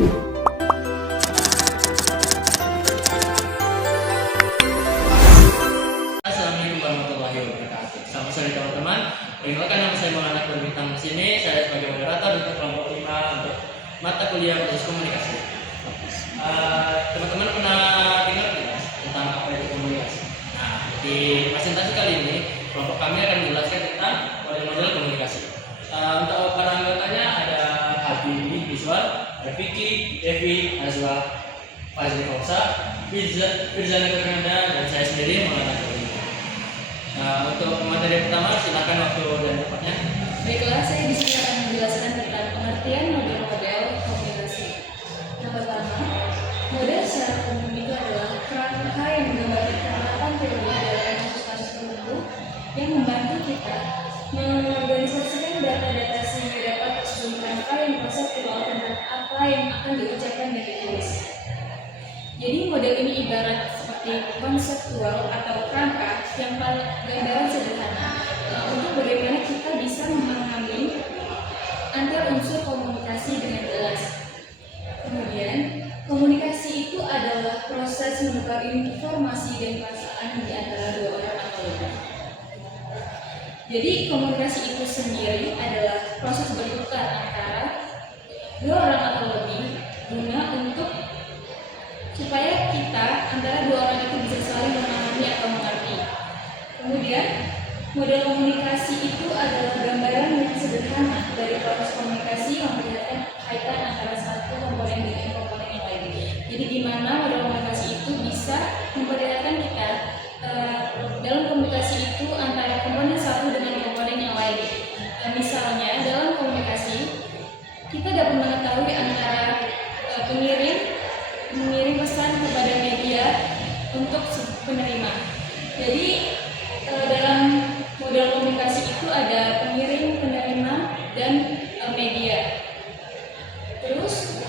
Assalamualaikum warahmatullahi wabarakatuh. Selamat sore teman-teman. Perkenalkan, nama saya Maulana Berbintang di sini. Saya sebagai moderator untuk kelompok 5 untuk mata kuliah khusus komunikasi. Teman-teman pernah dengar tidak tentang apa itu komunikasi? Nah, di presentasi kali ini kelompok kami akan menjelaskan tentang model-model komunikasi. Untuk para anggotanya ada Habibie visual, ada Vicky, Devi, Azwa, Fazli Fausa, Firzana Fernanda, dan saya sendiri Maulana Berbintang. Untuk materi pertama, silakan waktu dan tempatnya. Baiklah, saya di sini akan menjelaskan tentang pengertian model-model komunikasi. Yang pertama, model secara umum itu adalah kerangka yang menggambarkan penerapan teori dalam kasus-kasus tertentu yang membantu kita mengorganisasikan data-data sehingga dapat tersusun kerangka yang konseptual tentang apa yang akan diucapkan dan ditulis. Jadi model ini ibarat seperti konseptual atau kerangka yang gambaran sederhana untuk bagaimana kita bisa memahami antar unsur komunikasi dengan jelas. Kemudian, komunikasi itu adalah proses menukar informasi dan perasaan di antara dua orang atau lebih. Jadi, komunikasi itu sendiri adalah proses bertukar antara dua orang atau lebih guna untuk supaya kita antara dua orang itu bisa saling memahami atau mengerti. Kemudian, model komunikasi itu adalah gambaran yang sederhana dari proses komunikasi yang memperlihatkan kaitan antara satu komponen dengan komponen yang lain. Jadi, di mana model komunikasi itu bisa memperlihatkan kita dalam komunikasi itu antara komponen satu dengan komponen yang lain. Misalnya, dalam komunikasi kita dapat mengetahui antara mengirim pesan kepada media untuk penerima. Jadi dalam model komunikasi itu ada pengirim, penerima, dan media. Terus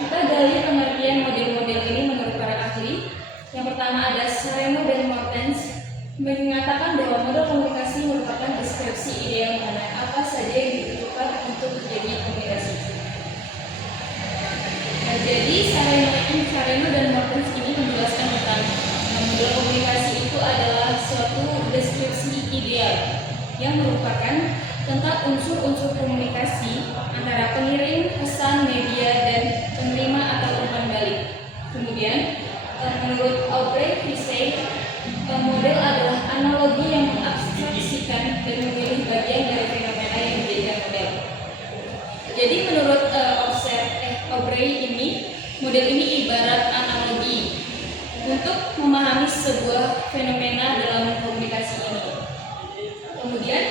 kita gali pengertian model-model ini menurut para ahli. Yang pertama ada Sareno dan Mortens mengatakan bahwa model komunikasi merupakan deskripsi ideal mengenai apa saja yang dibutuhkan untuk terjadi komunikasi. Jadi Sareno dan Mortens ini menjelaskan tentang model komunikasi itu adalah suatu deskripsi ideal yang merupakan tentang unsur-unsur komunikasi antara pengirim, pesan, media, dan penerima atau umpan balik. Kemudian, menurut Aubrey Fisey, model adalah analogi yang mengabstraksikan dan memilih bagian dari fenomena yang menjadikan model. Jadi menurut Aubrey ini, model ini ibarat analogi untuk memahami sebuah fenomena dalam komunikasi ini. Kemudian,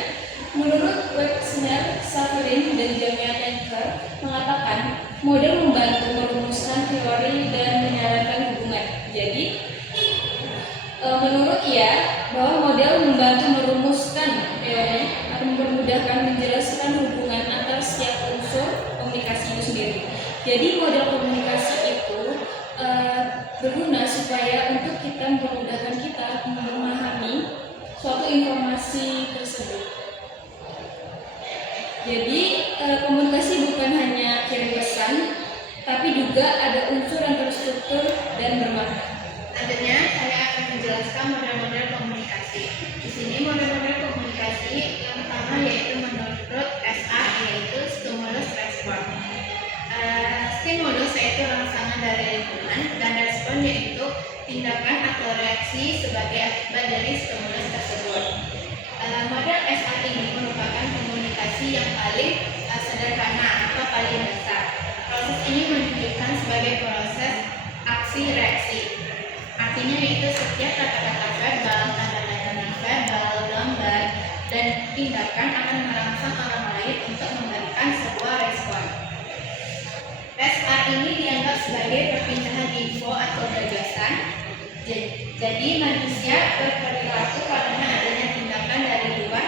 menurut Wexner, Saverin, dan Jamia Tanker mengatakan model membantu merumuskan teori dan menyarankan hubungan. Jadi, menurut ia bahwa model membantu merumuskan teori atau mempermudahkan menjelaskan hubungan antar setiap unsur komunikasi itu sendiri. Jadi model komunikasi itu berguna supaya untuk kita mempermudahkan kita memahami suatu informasi tersebut. Jadi komunikasi bukan hanya kirim pesan, tapi juga ada unsur yang terstruktur dan bermakna. Selanjutnya saya akan menjelaskan model-model komunikasi. Di sini model-model komunikasi yang pertama yaitu menurut SA, yaitu stimulus respon. Stimulus yaitu rangsangan dari lingkungan dan respon yaitu tindakan atau reaksi sebagai akibat dari stimulus tersebut. Model SA ini merupakan komunikasi yang paling sederhana atau paling dasar. Proses ini menunjukkan sebagai proses aksi reaksi. Artinya yaitu setiap kata-kata verbal, tanda-tanda verbal, gambar, dan tindakan akan merangsang orang lain untuk memberikan sebuah respon. SA ini dianggap sebagai perpindahan info atau gagasan. Jadi manusia berperilaku karena adanya tindakan dari luar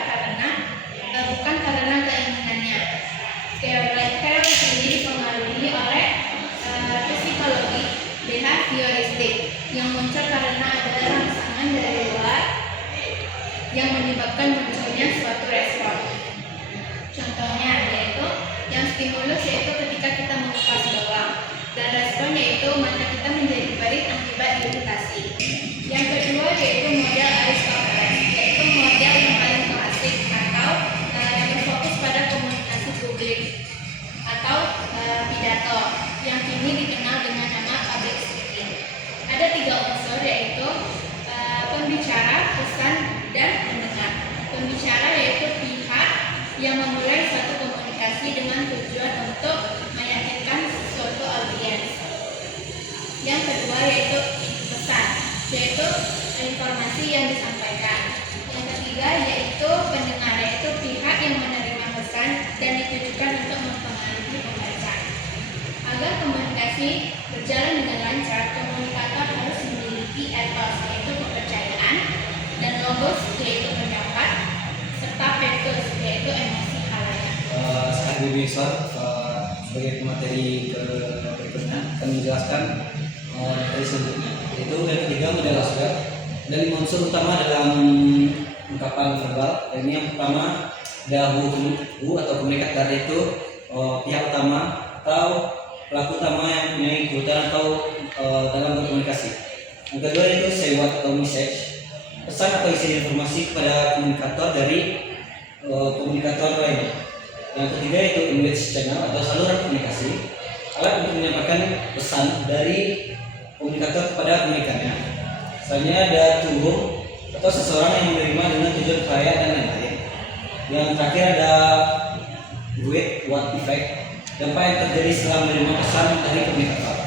bukan karena keinginannya. Teori ini dipengaruhi oleh psikologi behavioristik yang muncul karena ada rangsangan dari luar yang menyebabkan munculnya suatu respon. Contohnya yaitu yang stimulus yaitu ketika kita mengupas bawang, dan respon yaitu mata kita menjadi perih akibat iritasi. Yang kedua yaitu model Aristoteles, yaitu model yang paling klasik atau yang berfokus pada komunikasi publik atau pidato yang kini dikenal dengan nama public speaking. Ada 3 unsur yaitu pembicara, pesan, dan pendengar. Pembicara yaitu pihak yang memulai suatu komunikasi dengan tujuan untuk meyakinkan suatu audiens. Yang kedua yaitu pesan, yaitu informasi yang disampaikan. Yang ketiga yaitu pendengar, yaitu pihak yang menerima pesan dan ditujukan untuk mempengaruhi pembaca. Agar komunikasi berjalan dengan lancar, komunikator harus memiliki ethos, yaitu kepercayaan, dan logos, yaitu pendapat, serta pathos, yaitu emosi halayak. Sekarang bisa sebagai pemateri berikutnya akan menjelaskan dari selanjutnya, yaitu yang ketiga model Lasker. Dari unsur utama dalam ungkapan verbal, ini yang pertama ada hu atau komunikator, itu pihak utama atau pelaku utama yang punya kebutuhan atau dalam berkomunikasi. Yang kedua itu say what atau message, pesan atau isi informasi kepada komunikator dari komunikator lain. Yang ketiga itu language channel atau saluran komunikasi, alat untuk menyampaikan pesan dari komunikator kepada komunikannya. Selanjutnya ada tubuh atau seseorang yang menerima dengan tujuan kaya dan lain-lain. Yang terakhir ada with what effect, dampak yang terjadi setelah menerima pesan dari komunikator.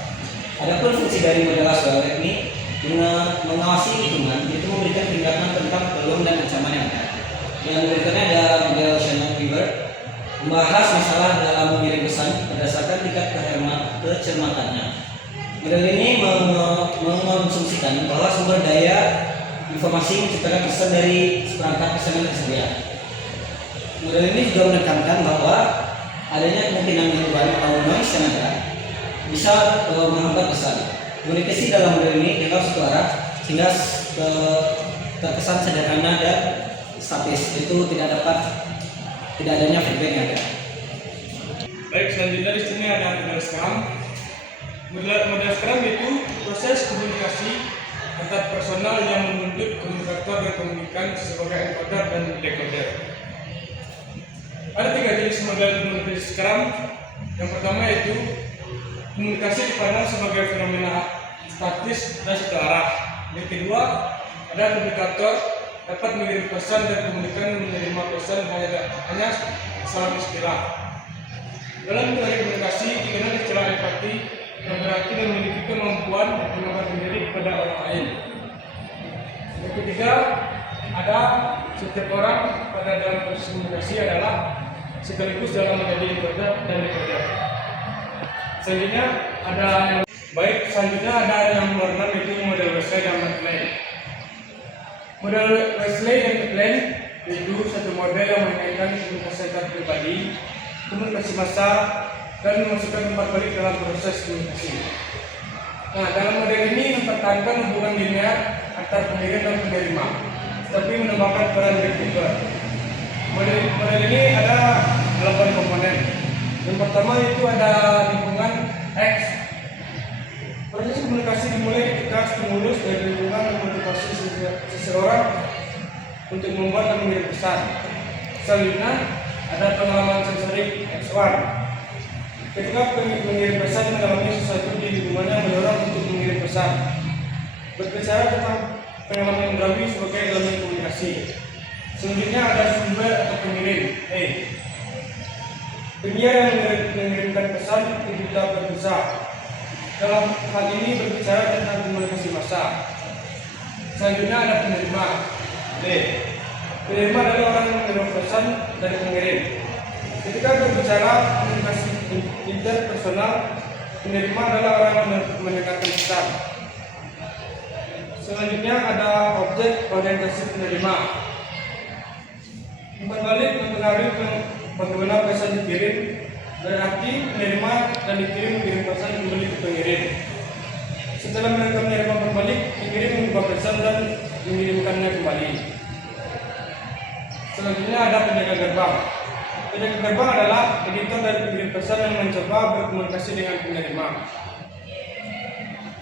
Adapun fungsi dari model Lasker ini mengawasi hitungan, itu memberikan tindakan tentang peluang dan ancaman yang ada. Yang berikutnya ada model Channel River, membahas masalah dalam mengirim pesan berdasarkan tingkat kecermatannya. Model ini mengonsumsikan bahwa sumber daya informasi menciptakan pesan dari seperangkat pesan yang tersedia. Model ini juga menekankan bahwa adanya kemungkinan gangguan atau noise yang ada bisa menghambat pesan. Komunikasi dalam model ini dianggap satu arah sehingga terkesan sederhana dan statis, itu tidak adanya feedback yang ada. Baik, selanjutnya di sini ada model Scrum. Model Scrum itu proses komunikasi antar personal yang menuntut komunikator dan komunikan sebagai encoder dan decoder. Ada 3 jenis model komunikasi Scrum. Yang pertama yaitu komunikasi dipandang sebagai fenomena statis dan satu arah. Yang kedua, ada komunikator dapat mengirim pesan dan komunikan menerima pesan hanya salah istilah. Dalam teori komunikasi dikenal istilah empati, yang berarti memiliki kemampuan menempatkan diri kepada orang lain. Yang ketiga, ada setiap orang pada dalam proses komunikasi adalah sekaligus dalam menjadi encoder dan decoder. Selanjutnya ada yang baik, selanjutnya ada yang normal, yaitu model Wesley dan McLean. Model Wesley dan McLean yaitu satu model yang mengaitkan komunikasi antar pribadi, komunikasi massa, dan memasukkan tempat balik dalam proses komunikasi. Nah, dalam model ini mempertahankan hubungan linear antar pengirim dan penerima, tapi menambahkan peran receiver. Model ini ada 8 komponen. Yang pertama itu ada lingkungan X. Proses komunikasi dimulai ketika stimulus dari lingkungan memotivasi seseorang untuk membuat dan mengirim pesan. Selanjutnya ada pengalaman sensorik X1. Ketika mengirim pesan mengalami sesuatu di lingkungannya mendorong untuk mengirim pesan. Berbicara tentang pengalaman indrawi sebagai elemen komunikasi. Selanjutnya ada sumber atau pengirim E. Penyiar yang mengirimkan pesan tidak berusaha. Dalam hal ini berbicara tentang komunikasi massa. Selanjutnya ada penerima D. Penerima adalah orang yang menerima pesan dari pengirim. Ketika berbicara komunikasi interpersonal, penerima adalah orang yang mendengarkan pesan. Selanjutnya ada objek orientasi penerima. Umpan balik mempengaruhi bagaimana pesan dikirim, berarti penerima dan dikirim mengirim pesan kembali ke pengirim. Setelah mereka menerima umpan balik, pengirim mengubah pesan dan mengirimkannya kembali. Selanjutnya ada penjaga gerbang. Penjaga gerbang adalah editor dan pengirim pesan yang mencoba berkomunikasi dengan penerima.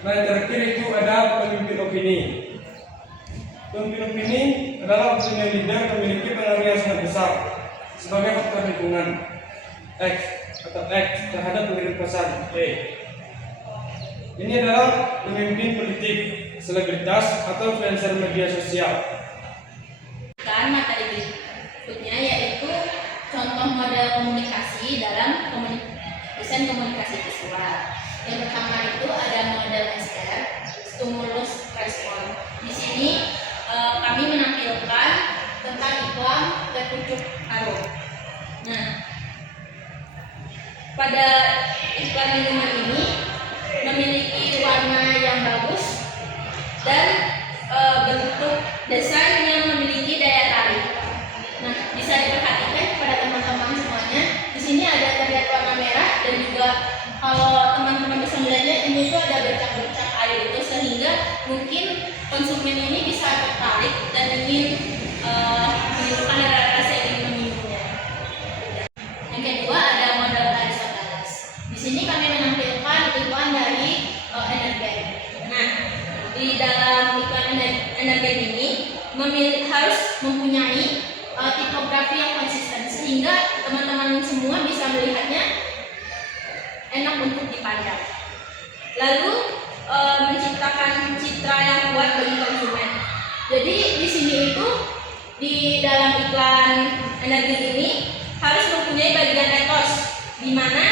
Nah, yang terakhir itu ada pemimpin opini. Pemimpin opini adalah opinion leader yang memiliki pengaruh yang sangat besar sebagai faktor lingkungan X terhadap pengirim pesan E. Ini adalah pemimpin politik, selebritas, atau influencer media sosial. Materi berikutnya yaitu contoh model komunikasi dalam desain komunikasi visual. Yang pertama itu ada model SR, stimulus respon. Di sini kami menampilkan tentang iklan berpucuk harum. Nah, pada iklan minuman ini memiliki warna yang bagus dan bentuk desain yang memiliki daya tarik. Nah, bisa diperhatikan kepada teman-teman semuanya. Di sini ada terlihat warna merah dan juga kalau teman-teman bisa melihatnya ini tuh ada bercak-bercak air itu sehingga mungkin konsumen ini bisa tertarik dan ingin menimbulkan rasa ingin meminumnya. Yang kedua ada model Aristoteles. Di sini kami menampilkan iklan dari Energen. Nah, di dalam iklan Energen ini harus mempunyai tipografi yang konsisten sehingga teman-teman semua bisa melihatnya enak untuk dipandang. Lalu menciptakan citra yang kuat bagi konsumen. Jadi di sini itu di dalam iklan Energen ini harus mempunyai bagian etos, di mana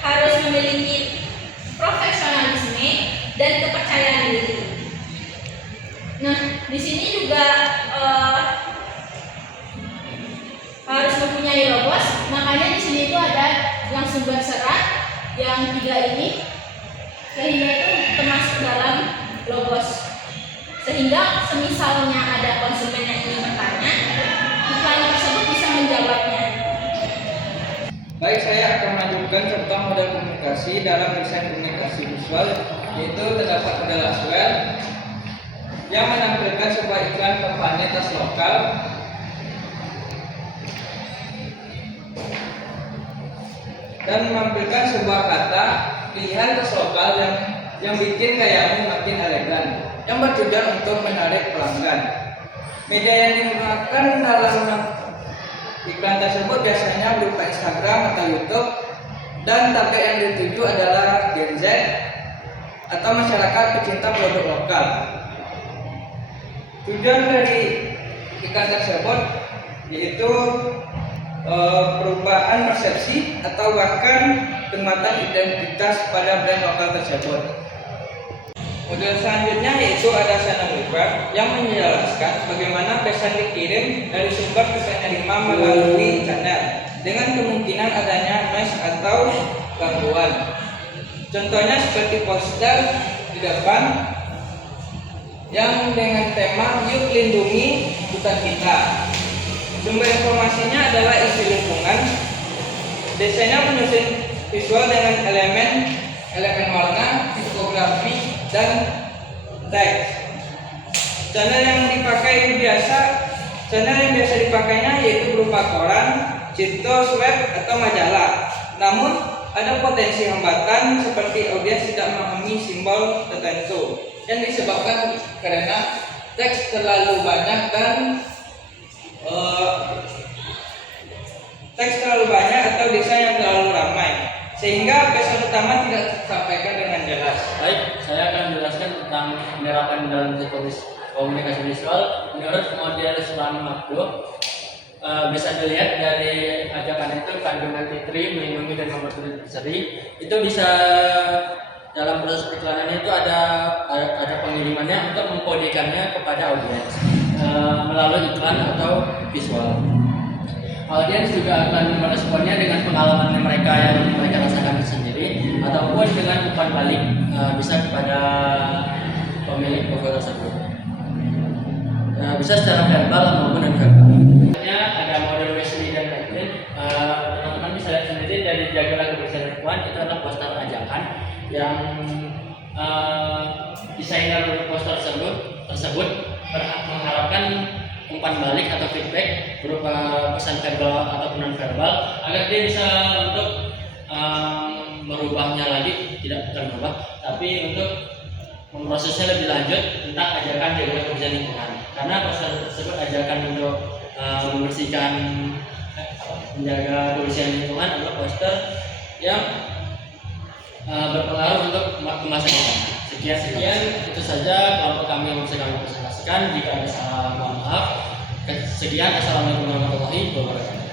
harus memiliki profesionalisme dan kepercayaan diri. Nah, di sini juga harus mempunyai logos, makanya di sini itu ada yang sumber serat yang 3 ini, sehingga itu termasuk dalam logos. Sehingga semisalnya ada konsumen yang ingin bertanya, iklan tersebut bisa menjawabnya. Baik, saya akan melanjutkan tentang model komunikasi dalam desain komunikasi visual, yaitu terdapat model Laswell yang menampilkan sebuah iklan kampanye tas lokal dan menampilkan sebuah kata pilihan tas lokal yang bikin gayamu makin elegan, yang bertujuan untuk menarik pelanggan. Media yang digunakan dalam iklan tersebut biasanya berupa Instagram atau YouTube, dan target yang dituju adalah Gen Z atau masyarakat pecinta produk lokal. Tujuan dari iklan tersebut yaitu perubahan persepsi atau bahkan penguatan identitas pada brand lokal tersebut. Model selanjutnya yaitu ada channel web yang menjelaskan bagaimana pesan dikirim dari sumber ke penerima melalui channel dengan kemungkinan adanya noise atau gangguan. Contohnya seperti poster di depan yang dengan tema "Yuk Lindungi Hutan Kita". Sumber informasinya adalah isu lingkungan. Desainnya menyusun visual dengan elemen warna, tipografi, dan teks. Channel yang biasa dipakainya yaitu berupa koran, situs web, atau majalah. Namun ada potensi hambatan seperti audiens tidak memahami simbol tertentu yang disebabkan karena teks terlalu banyak atau desain yang terlalu ramai, sehingga pesan utama tidak tersampaikan dengan jelas. Baik, saya akan menjelaskan tentang penerapan dalam komunikasi visual menurut model Swan Makdo. Bisa dilihat dari ajakan itu kandungan titri, melindungi dan mempersulit seri. Itu bisa dalam proses iklanannya itu ada pengirimannya untuk mengkodekannya kepada audiens melalui iklan atau visual. Audiens juga akan meresponnya dengan pengalaman mereka yang mereka rasakan sendiri ataupun dengan umpan balik bisa kepada pemilik toko tersebut. Bisa secara verbal maupun non verbal. Ada model Wesley dan Franklin. Teman-teman bisa lihat sendiri dari Jagalah Kebersihan Lingkungan, itu adalah poster ajakan yang desainer poster tersebut mengharapkan umpan balik atau feedback berupa pesan verbal ataupun non verbal agar dia bisa untuk merubahnya lagi, tidak bukan merubah, tapi untuk memprosesnya lebih lanjut tentang ajakan jaga kebersihan lingkungan. Karena pesan tersebut ajakan untuk membersihkan, menjaga kebersihan lingkungan adalah poster yang berpengaruh untuk kemasan depan. Sekian itu saja kelompok kami yang bisa kami presentasikan. Jika ada salah, mohon maaf. Sekian, assalamualaikum warahmatullahi wabarakatuh.